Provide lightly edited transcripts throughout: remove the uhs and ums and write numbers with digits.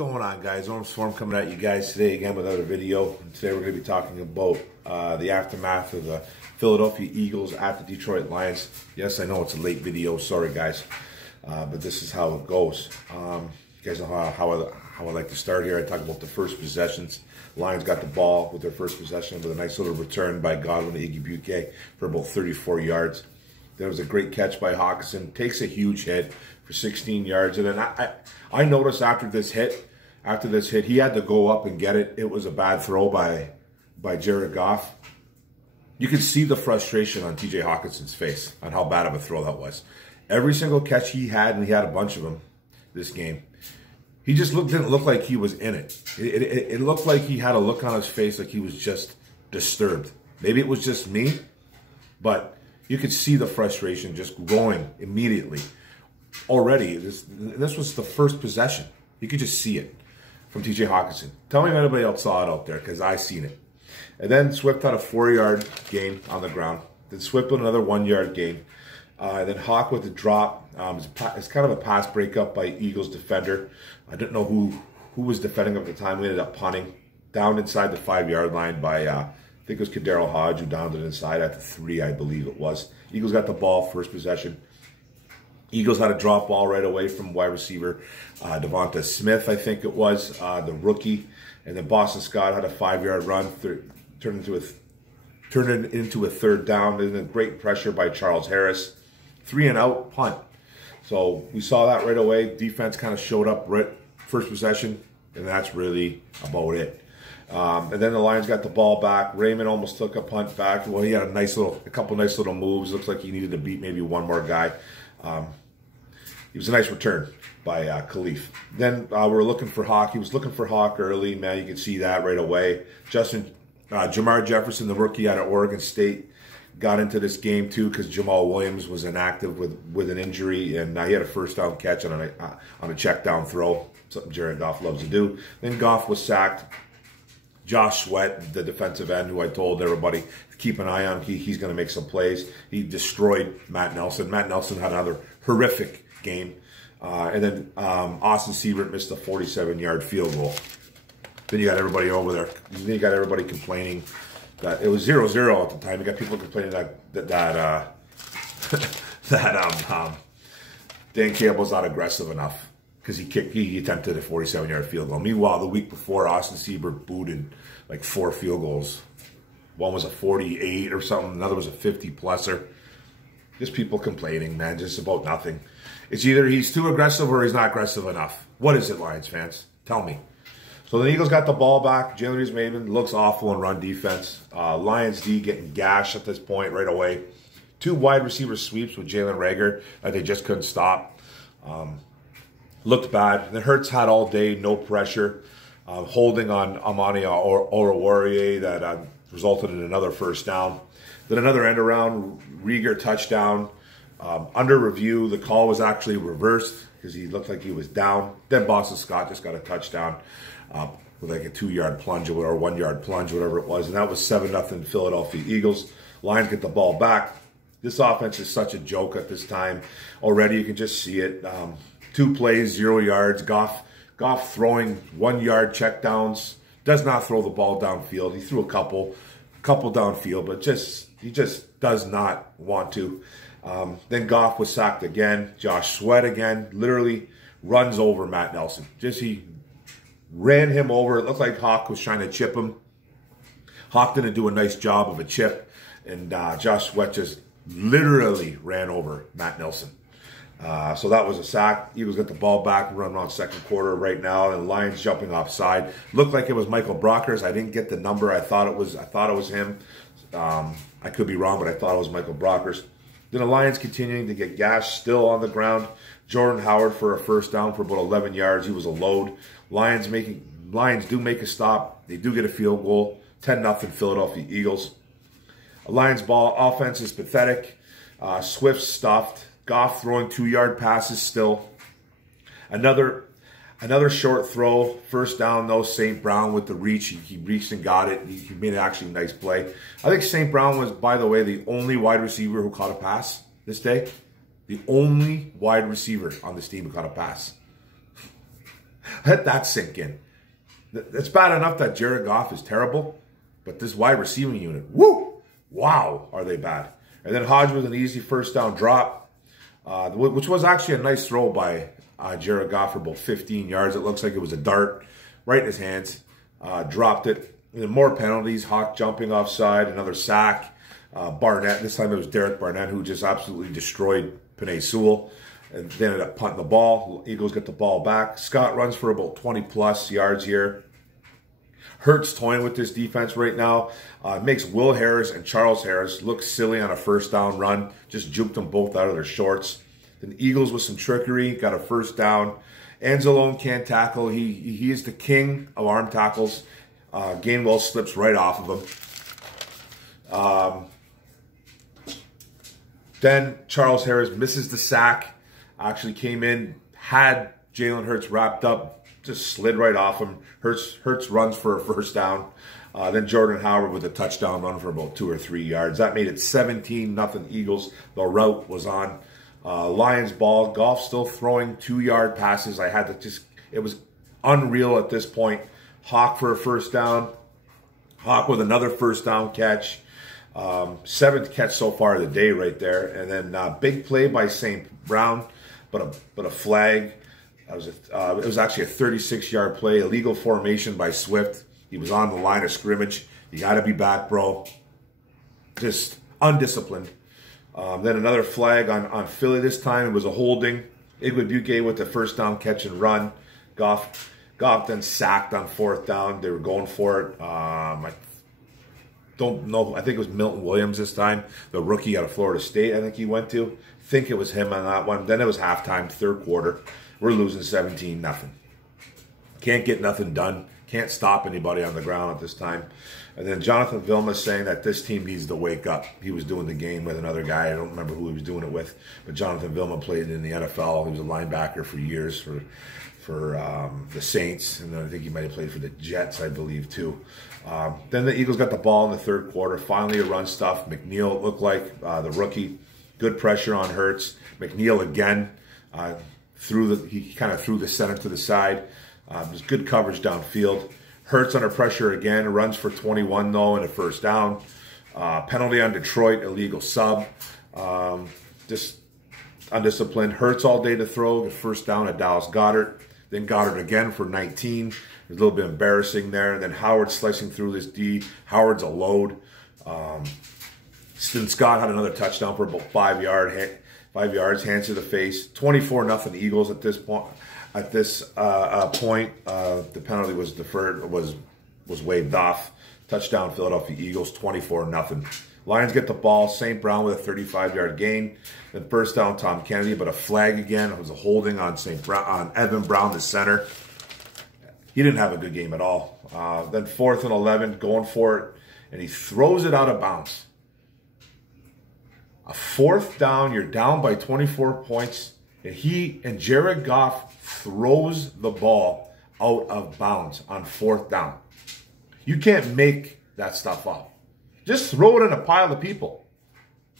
going on, guys? Norm Swarm coming at you guys today again with another video. And today we're going to be talking about the aftermath of the Philadelphia Eagles at the Detroit Lions. Yes, I know it's a late video. Sorry, guys. But this is how it goes. You guys know how I like to start here. I talk about the first possessions. Lions got the ball with their first possession with a nice little return by Godwin to Iggy Buke for about 34 yards. There was a great catch by Hawkinson. Takes a huge hit for 16 yards. And then I noticed after this hit, he had to go up and get it. It was a bad throw by Jared Goff. You could see the frustration on TJ Hawkinson's face on how bad of a throw that was. Every single catch he had, and he had a bunch of them this game, he just didn't look like he was in it. It looked like he had a look on his face like he was just disturbed. Maybe it was just me, but you could see the frustration just growing immediately. Already, this was the first possession. You could just see it from TJ Hawkinson. Tell me if anybody else saw it out there, because I seen it. And then Swift had a 4-yard gain on the ground. Then Swift with another 1-yard gain. Then Hawk with the drop. It's kind of a pass breakup by Eagles defender. I didn't know who was defending at the time. We ended up punting down inside the 5-yard line by I think it was Kadero Hodge who downed it inside at the 3, I believe it was. Eagles got the ball first possession. Eagles had a drop ball right away from wide receiver Devonta Smith, I think it was, the rookie. And then Boston Scott had a 5-yard run, turned it into a third down. And then great pressure by Charles Harris. 3-and-out punt. So we saw that right away. Defense kind of showed up right first possession, and that's really about it. And then the Lions got the ball back. Raymond almost took a punt back. Well, he had a couple nice little moves. Looks like he needed to beat maybe one more guy. It was a nice return by Khalif. Then we're looking for Hawk. He was looking for Hawk early. Man, you can see that right away. Jamar Jefferson, the rookie out of Oregon State, got into this game too because Jamal Williams was inactive with an injury, and he had a first down catch on a check down throw, something Jared Goff loves to do. Then Goff was sacked. Josh Sweat, the defensive end, who I told everybody to keep an eye on, he's going to make some plays. He destroyed Matt Nelson. Matt Nelson had another horrific game. And then Austin Seibert missed a 47-yard field goal. Then you got everybody over there. Then you got everybody complaining that it was 0-0 at the time. You got people complaining that Dan Campbell's not aggressive enough because he attempted a 47-yard field goal. Meanwhile, the week before, Austin Seibert booted like 4 field goals. One was a 48 or something. Another was a 50-pluser. Just people complaining, man, just about nothing. It's either he's too aggressive or he's not aggressive enough. What is it, Lions fans? Tell me. So the Eagles got the ball back. Jalen Reeves-Maybin looks awful in run defense. Lions D getting gashed at this point right away. 2 wide receiver sweeps with Jalen Reagor that they just couldn't stop. Looked bad. The Hurts had all day, no pressure. Holding on Amani Oruwariye that resulted in another first down. Then another end around, Reagor touchdown. Under review, the call was actually reversed because he looked like he was down. Then Boston Scott just got a touchdown with like a 2-yard plunge or 1-yard plunge, whatever it was. And that was 7-0 Philadelphia Eagles. Lions get the ball back. This offense is such a joke at this time. Already you can just see it. 2 plays, 0 yards. Goff throwing 1-yard checkdowns. Does not throw the ball downfield. He threw a couple downfield, but he just does not want to. Then Goff was sacked again. Josh Sweat again literally runs over Matt Nelson. He ran him over. It looked like Hawk was trying to chip him. Hawk didn't do a nice job of a chip, and Josh Sweat just literally ran over Matt Nelson. So that was a sack. Eagles get the ball back, running on second quarter right now, and Lions jumping offside. Looked like it was Michael Brockers. I didn't get the number. I thought it was him. I could be wrong, but I thought it was Michael Brockers. Then the Lions continuing to get gashed, still on the ground. Jordan Howard for a first down for about 11 yards. He was a load. Lions do make a stop. They do get a field goal. 10-0 Philadelphia Eagles. Lions ball offense is pathetic. Swift stuffed. Goff throwing 2-yard passes still. Another short throw. First down though. St. Brown with the reach. He reached and got it. He made actually a nice play. I think St. Brown was, by the way, the only wide receiver who caught a pass this day. The only wide receiver on this team who caught a pass. Let that sink in. It's bad enough that Jared Goff is terrible, but this wide receiving unit, woo! Wow, are they bad. And then Hodge with an easy first down drop, which was actually a nice throw by Jared Goff for about 15 yards. It looks like it was a dart right in his hands. Dropped it. And then more penalties. Hawk jumping offside, another sack. Barnett, this time it was Derek Barnett who just absolutely destroyed Penei Sewell. And they ended up punting the ball. Eagles get the ball back. Scott runs for about 20-plus yards here. Hurts toying with this defense right now. Makes Will Harris and Charles Harris look silly on a first down run. Just juked them both out of their shorts. Then Eagles with some trickery. Got a first down. Anzalone can't tackle. He is the king of arm tackles. Gainwell slips right off of him. Then Charles Harris misses the sack. Actually came in, had Jalen Hurts wrapped up, just slid right off him. Hurts runs for a first down. Then Jordan Howard with a touchdown run for about 2 or 3 yards. That made it 17-0 Eagles. The route was on. Lions ball. Goff still throwing 2-yard passes. It was unreal at this point. Hawk for a first down. Hawk with another first down catch. 7th catch so far of the day right there. And then big play by St. Brown, but a flag. It was actually a 36-yard play. Illegal formation by Swift. He was on the line of scrimmage. You got to be back, bro. Just undisciplined. Then another flag on Philly this time. It was a holding. Igwebuike with the first down catch and run. Goff then sacked on 4th down. They were going for it. I don't know. I think it was Milton Williams this time, the rookie out of Florida State. I think he went to. I think it was him on that one. Then it was halftime, 3rd quarter. We're losing 17-0. Can't get nothing done. Can't stop anybody on the ground at this time. And then Jonathan Vilma saying that this team needs to wake up. He was doing the game with another guy. I don't remember who he was doing it with. But Jonathan Vilma played in the NFL. He was a linebacker for years for the Saints. And then I think he might have played for the Jets, I believe, too. Then the Eagles got the ball in the 3rd quarter. Finally a run stuff. McNeil looked like the rookie. Good pressure on Hurts. McNeil again. He kind of threw the center to the side. There's good coverage downfield. Hurts under pressure again. Runs for 21 though and a first down. Penalty on Detroit. Illegal sub. Just undisciplined. Hurts all day to throw. The first down at Dallas Goedert. Then Goddard again for 19. It was a little bit embarrassing there. And then Howard slicing through this D. Howard's a load. Then Scott had another touchdown for about 5 yards. Hands to the face. 24-0 Eagles at this point. At this point, the penalty was deferred. Was waved off. Touchdown Philadelphia Eagles. 24-0. Lions get the ball. St. Brown with a 35-yard gain. Then first down Tom Kennedy, but a flag again. It was a holding on Evan Brown, the center. He didn't have a good game at all. Then 4th and 11, going for it, and he throws it out of bounds. A 4th down, you're down by 24 points, and Jared Goff throws the ball out of bounds on 4th down. You can't make that stuff up. Just throw it in a pile of people.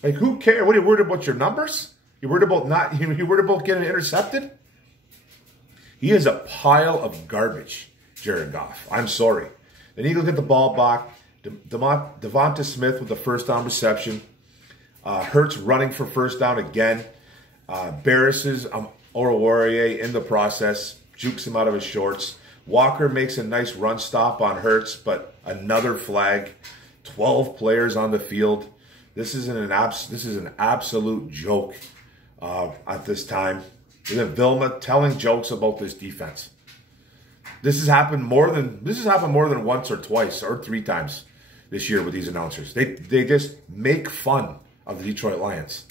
Like, who cares? What are you worried about? Your numbers? You worried about getting intercepted? He is a pile of garbage, Jared Goff. I'm sorry. Then Eagles get the ball back. Devonta Smith with the first down reception. Hurts running for first down again. Embarrasses Oruwariye in the process. Jukes him out of his shorts. Walker makes a nice run stop on Hurts, but another flag. 12 players on the field. This is an absolute joke at this time. And then Vilma telling jokes about this defense. This has happened more than once or twice or 3 times this year with these announcers. They just make fun of the Detroit Lions.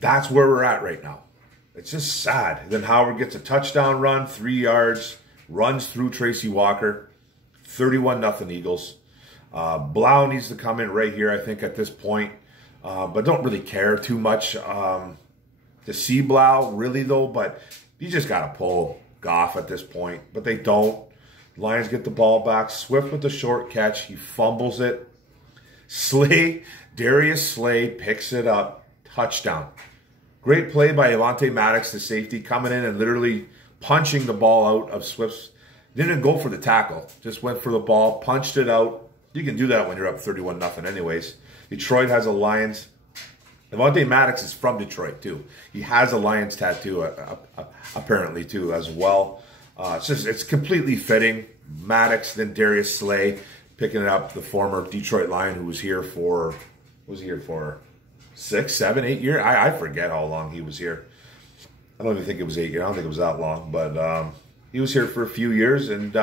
That's where we're at right now. It's just sad. Then Howard gets a touchdown run, 3 yards, runs through Tracy Walker. 31-0 Eagles. Blau needs to come in right here, I think, at this point. But don't really care too much to see Blau, really, though. But you just got to pull Goff at this point. But they don't. Lions get the ball back. Swift with the short catch. He fumbles it. Darius Slay picks it up. Touchdown. Great play by Avonte Maddox, the safety, coming in and literally punching the ball out of Swift's. Didn't go for the tackle. Just went for the ball, punched it out. You can do that when you're up 31-0 anyways. Detroit has a Lions. Avonte Maddox is from Detroit, too. He has a Lions tattoo, apparently, too, as well. It's completely fitting. Maddox, then Darius Slay, picking up the former Detroit Lion who was here for 6, 7, 8 years. I forget how long he was here. I don't even think it was 8 years. I don't think it was that long. But he was here for a few years, and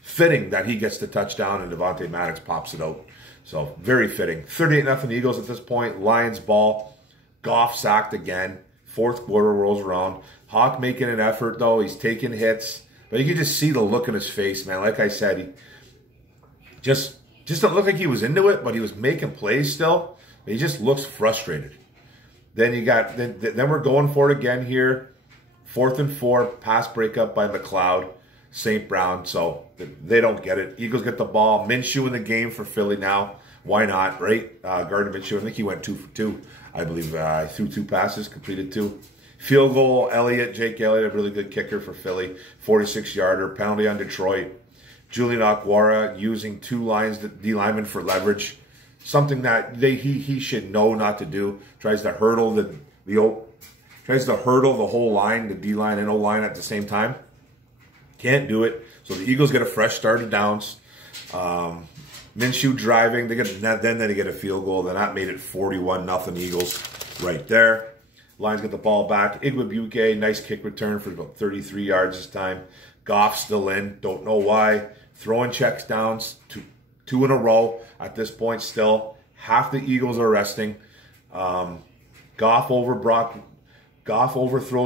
fitting that he gets the touchdown and Avonte Maddox pops it out. So, very fitting. 38-0 Eagles at this point. Lions ball. Goff sacked again. Fourth quarter rolls around. Hawk making an effort, though. He's taking hits. But you can just see the look in his face, man. Like I said, he just don't look like he was into it, but he was making plays still. But he just looks frustrated. Then then we're going for it again here. 4th and 4. Pass breakup by McLeod. St. Brown, so they don't get it. Eagles get the ball. Minshew in the game for Philly now. Why not, right? Gardner Minshew, I think he went 2 for 2. I believe threw 2 passes, completed 2. Field goal, Jake Elliott, a really good kicker for Philly. 46-yarder, penalty on Detroit. Julian Okwara using 2 lines, D linemen for leverage. Something that he should know not to do. Tries to hurdle the whole line, the D line and O line at the same time. Can't do it. So the Eagles get a fresh start of downs. Minshew driving. Then they get a field goal. Then that made it 41-0 Eagles right there. Lions get the ball back. Igwebuike, nice kick return for about 33 yards this time. Goff still in. Don't know why. Throwing checks downs. Two in a row at this point still. Half the Eagles are resting. Goff overthrows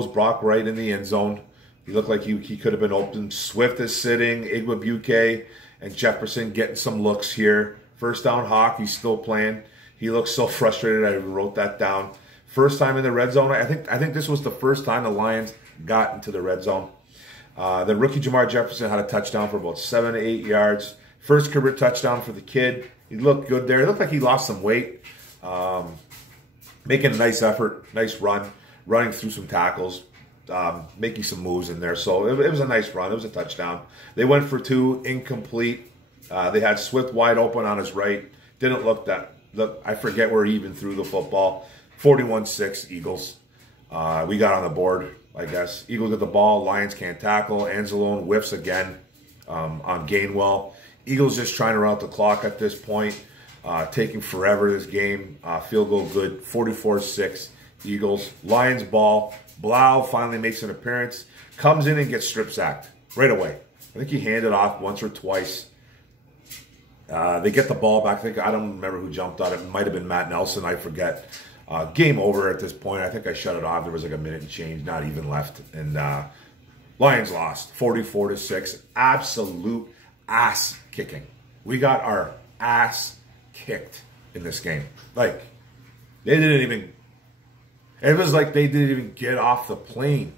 Brock Wright in the end zone. He looked like he could have been open. Swift is sitting. Igwebuike and Jefferson getting some looks here. First down Hawk. He's still playing. He looks so frustrated. I wrote that down. First time in the red zone. I think this was the first time the Lions got into the red zone. The rookie Jamar Jefferson had a touchdown for about 7 to 8 yards. First career touchdown for the kid. He looked good there. It looked like he lost some weight. Making a nice effort. Nice run. Running through some tackles. Making some moves in there. So it was a nice run. It was a touchdown. They went for 2, incomplete. They had Swift wide open on his right. Didn't look I forget where he even threw the football. 41-6 Eagles. We got on the board, I guess. Eagles get the ball. Lions can't tackle. Anzalone whiffs again on Gainwell. Eagles just trying to run out the clock at this point. Taking forever this game. Field goal good. 44-6 Eagles. Lions ball. Blau finally makes an appearance. Comes in and gets strip sacked right away. I think he handed off once or twice. They get the ball back. I don't remember who jumped on it. It might have been Matt Nelson. I forget. Game over at this point. I think I shut it off. There was like a minute and change, not even left. And Lions lost 44-6. Absolute ass kicking. We got our ass kicked in this game. Like, they didn't even... It was like they didn't even get off the plane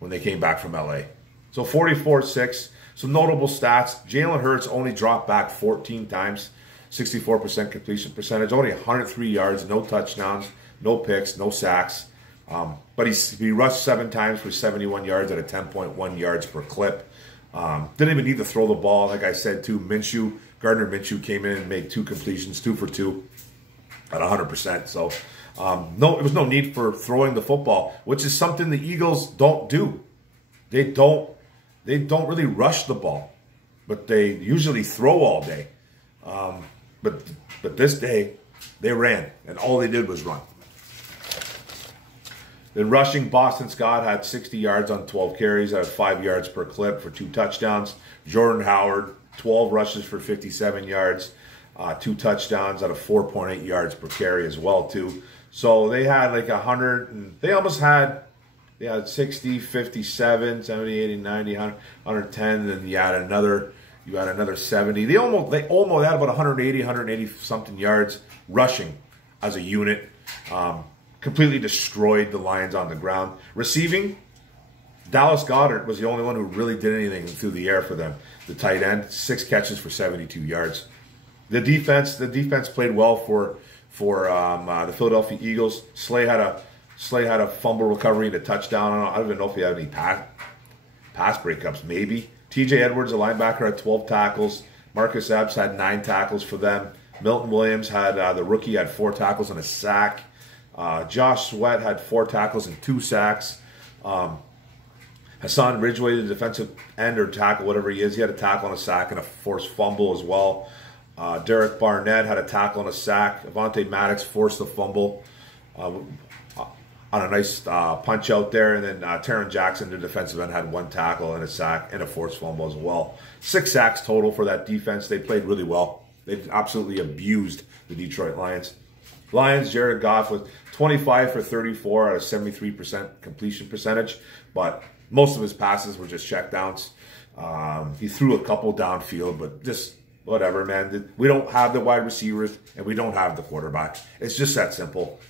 when they came back from LA. So 44-6. Some notable stats. Jalen Hurts only dropped back 14 times. 64% completion percentage. Only 103 yards. No touchdowns. No picks. No sacks. But he rushed 7 times for 71 yards at a 10.1 yards per clip. Didn't even need to throw the ball. Like I said, too, Gardner Minshew came in and made 2 completions. 2 for 2 at 100%. So... it was no need for throwing the football, which is something the Eagles don't do. They don't really rush the ball, but they usually throw all day. But this day, they ran, and all they did was run. Then rushing, Boston Scott had 60 yards on 12 carries at 5 yards per clip for 2 touchdowns. Jordan Howard, 12 rushes for 57 yards, 2 touchdowns at a 4.8 yards per carry as well, too. So they had like 100, and they had 60, 57, 70, 80, 90, 110, and you had another 70. They almost had about 180 something yards rushing as a unit. Completely destroyed the Lions on the ground. Receiving, Dallas Goedert was the only one who really did anything through the air for them. The tight end, 6 catches for 72 yards. The defense played well for the Philadelphia Eagles. Slay had Slay had a fumble recovery and a touchdown. I don't even know if he had any pass breakups, maybe. TJ Edwards, a linebacker, had 12 tackles. Marcus Epps had 9 tackles for them. Milton Williams had, the rookie, had 4 tackles and a sack. Josh Sweat had 4 tackles and 2 sacks. Hassan Ridgeway, the defensive end or tackle, whatever he is, he had a tackle and a sack and a forced fumble as well. Derek Barnett had a tackle and a sack. Avonte Maddox forced a fumble on a nice punch out there. And then Taron Jackson, the defensive end, had 1 tackle and a sack and a forced fumble as well. 6 sacks total for that defense. They played really well. They absolutely abused the Detroit Lions. Lions, Jared Goff was 25 for 34 at a 73% completion percentage, but most of his passes were just checkdowns. He threw a couple downfield, but just whatever, man. We don't have the wide receivers, and we don't have the quarterback. It's just that simple.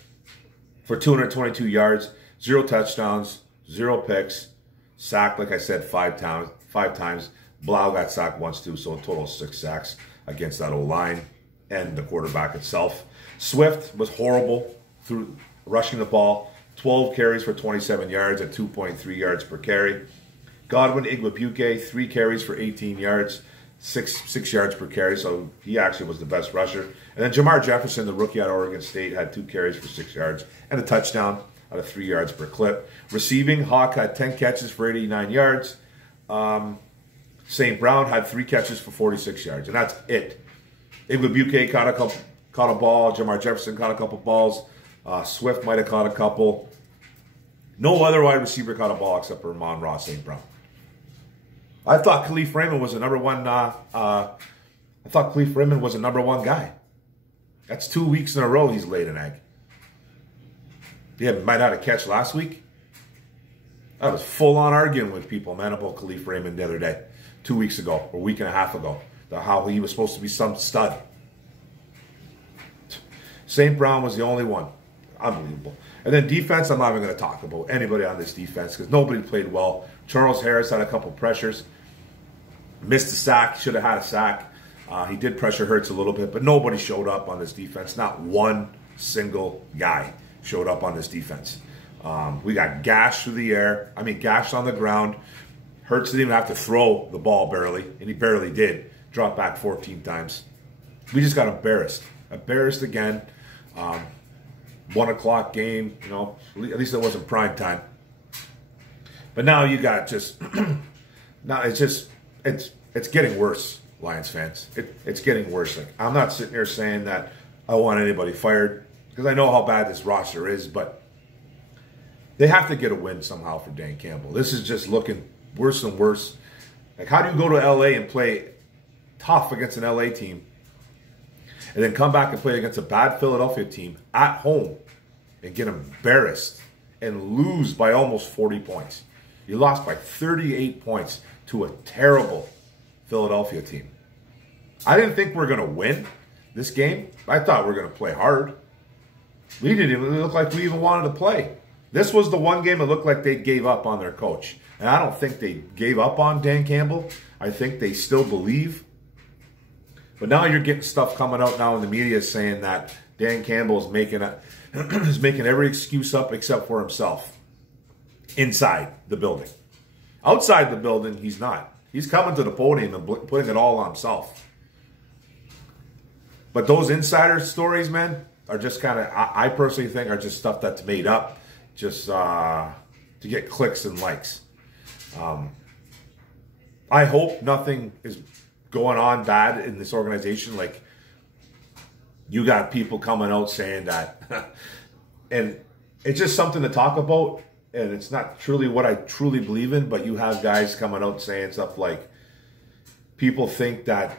For 222 yards, 0 touchdowns, 0 picks, sacked, like I said, 5 times. Blau got sacked once too, so a total of 6 sacks against that O-line and the quarterback itself. Swift was horrible through rushing the ball. 12 carries for 27 yards at 2.3 yards per carry. Godwin Igwebuike, 3 carries for 18 yards, 6 yards per carry, so he actually was the best rusher. And then Jamar Jefferson, the rookie out of Oregon State, had 2 carries for 6 yards and a touchdown out of 3 yards per clip. Receiving, Hawk had 10 catches for 89 yards. St. Brown had 3 catches for 46 yards, and that's it. Igwebuike caught a ball. Jamar Jefferson caught a couple balls. Swift might have caught a couple. No other wide receiver caught a ball except for Amon-Ra St. Brown. I thought Khalif Raymond was a number one. I thought Khalif Raymond was a number 1 guy. That's 2 weeks in a row he's laid an egg. Yeah, might not have catch last week. I was full on arguing with people, man, about Khalif Raymond the other day, 2 weeks ago, or a week and a half ago, how he was supposed to be some stud. St. Brown was the only one. Unbelievable. And then defense, I'm not even going to talk about anybody on this defense because nobody played well. Charles Harris had a couple pressures. Missed a sack. Should have had a sack. He did pressure Hurts a little bit, but nobody showed up on this defense. Not one single guy showed up on this defense. We got gashed through the air. I mean, gashed on the ground. Hurts didn't even have to throw the ball barely, and he barely did. Dropped back 14 times. We just got embarrassed. Embarrassed again. 1 o'clock game, you know, at least it wasn't prime time. But now you got just, now it's getting worse, Lions fans. It's getting worse. Like, I'm not sitting here saying that I want anybody fired because I know how bad this roster is, but they have to get a win somehow for Dan Campbell. This is just looking worse and worse. Like, how do you go to LA and play tough against an LA team and then come back and play against a bad Philadelphia team at home and get embarrassed and lose by almost 40 points? You lost by 38 points to a terrible Philadelphia team. I didn't think we were going to win this game. I thought we were going to play hard. We didn't even look like we even wanted to play. This was the one game it looked like they gave up on their coach. And I don't think they gave up on Dan Campbell. I think they still believe. But now you're getting stuff coming out now in the media saying that Dan Campbell is making every excuse up except for himself inside the building. Outside the building, he's not. He's coming to the podium and putting it all on himself. But those insider stories, man, are just kind of, I personally think, are just stuff that's made up just to get clicks and likes. I hope nothing is going on bad in this organization. Like, you got people coming out saying that. And it's just something to talk about. And it's not truly what I truly believe in. But you have guys coming out saying stuff like, people think that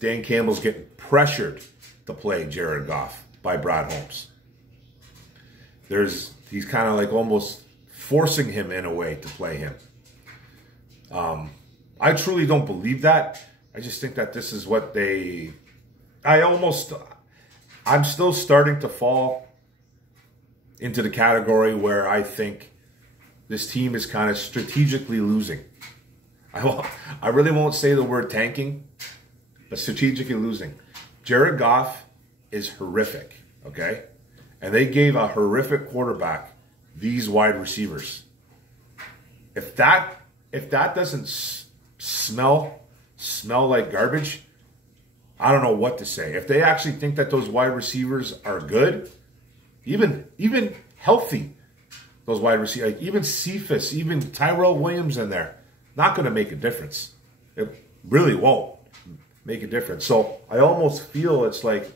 Dan Campbell's getting pressured to play Jared Goff by Brad Holmes. He's kind of like almost forcing him in a way to play him. I truly don't believe that. I just think that this is what I'm still starting to fall into the category where I think this team is kind of strategically losing. I really won't say the word tanking, but strategically losing. Jared Goff is horrific, okay? And they gave a horrific quarterback these wide receivers. If that doesn't smell like garbage, I don't know what to say. If they actually think that those wide receivers are good, even healthy, those wide receivers, like even Cephas, even Tyrell Williams in there, not going to make a difference. It really won't make a difference. So I almost feel it's like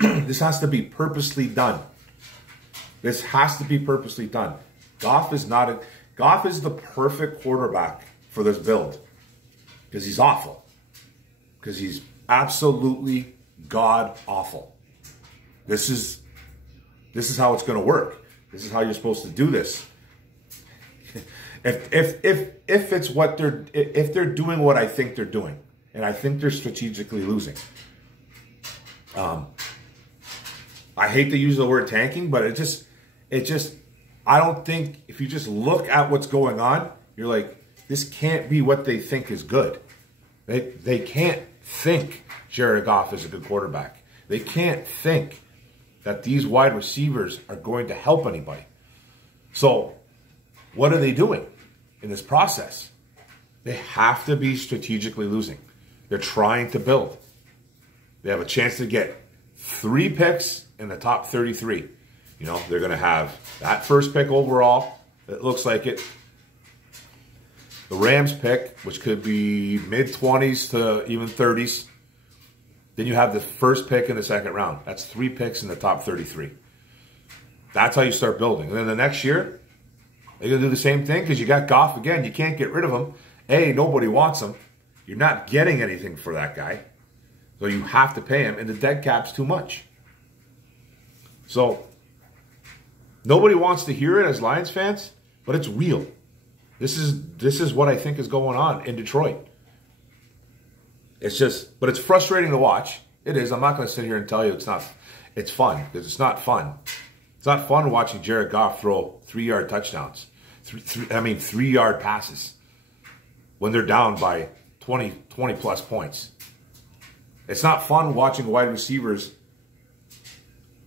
this has to be purposely done. This has to be purposely done. Goff is the perfect quarterback for this build because he's awful. Because he's absolutely god awful. This is how it's going to work. This is how you're supposed to do this. If it's what if they're doing what I think they're doing, and I think they're strategically losing. I hate to use the word tanking, but it just I don't think if you just look at what's going on, you're like, this can't be what they think is good. They can't think Jared Goff is a good quarterback. They can't think that these wide receivers are going to help anybody. So what are they doing in this process? They have to be strategically losing. They're trying to build. They have a chance to get 3 picks in the top 33. You know, they're going to have that first pick overall. It looks like it. The Rams pick, which could be mid-20s to even 30s. Then you have the first pick in the second round. That's 3 picks in the top 33. That's how you start building. And then the next year, they're going to do the same thing because you got Goff again. You can't get rid of him. A, nobody wants him. You're not getting anything for that guy. So you have to pay him. And the dead cap's too much. So nobody wants to hear it as Lions fans, but it's real. This is what I think is going on in Detroit. But it's frustrating to watch. It is. I'm not going to sit here and tell you it's not. It's fun because it's not fun. It's not fun watching Jared Goff throw 3-yard touchdowns. 3-yard passes when they're down by 20 plus points. It's not fun watching wide receivers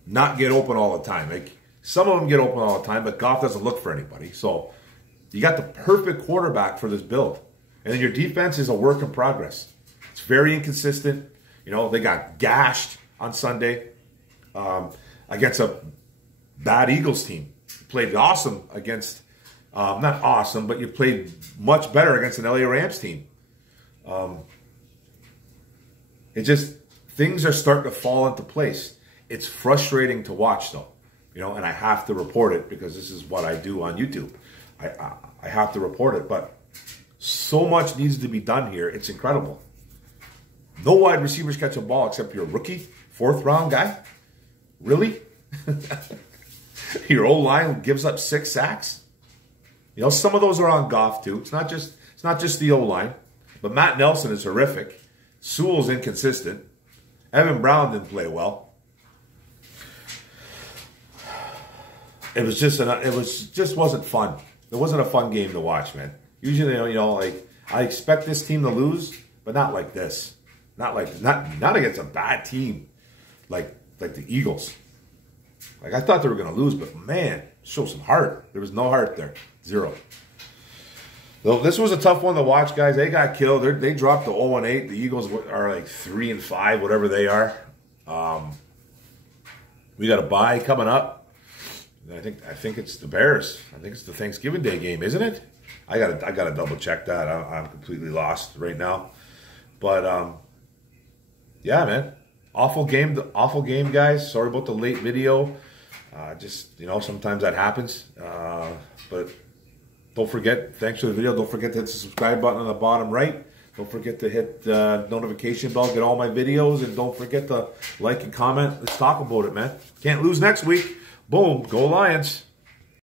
not get open all the time. Like some of them get open all the time, but Goff doesn't look for anybody. So you got the perfect quarterback for this build. And then your defense is a work in progress. It's very inconsistent. You know, they got gashed on Sunday against a bad Eagles team. You played awesome against, not awesome, but you played much better against an LA Rams team. Things are starting to fall into place. It's frustrating to watch though, you know, and I have to report it because this is what I do on YouTube. I have to report it, but so much needs to be done here. It's incredible. No wide receivers catch a ball except your rookie, 4th round guy. Really? Your O-line gives up 6 sacks. You know, some of those are on Goff too. It's not just the O-line, but Matt Nelson is horrific. Sewell's inconsistent. Evan Brown didn't play well. It just wasn't fun. It wasn't a fun game to watch, man. Usually, you know, like I expect this team to lose, but not like this. Not against a bad team like the Eagles. Like I thought they were going to lose, but man, show some heart. There was no heart there. 0. So this was a tough one to watch, guys. They got killed. They dropped to 0-8. The Eagles are like 3-5, whatever they are. We got a bye coming up. I think it's the Bears. I think it's the Thanksgiving Day game, isn't it? I gotta double check that. I'm completely lost right now. But yeah, man, awful game, guys. Sorry about the late video. Just, you know, sometimes that happens. But don't forget. Thanks for the video. Don't forget to hit the subscribe button on the bottom right. Don't forget to hit the notification bell, get all my videos, and don't forget to like and comment. Let's talk about it, man. Can't lose next week. Boom. Go Lions.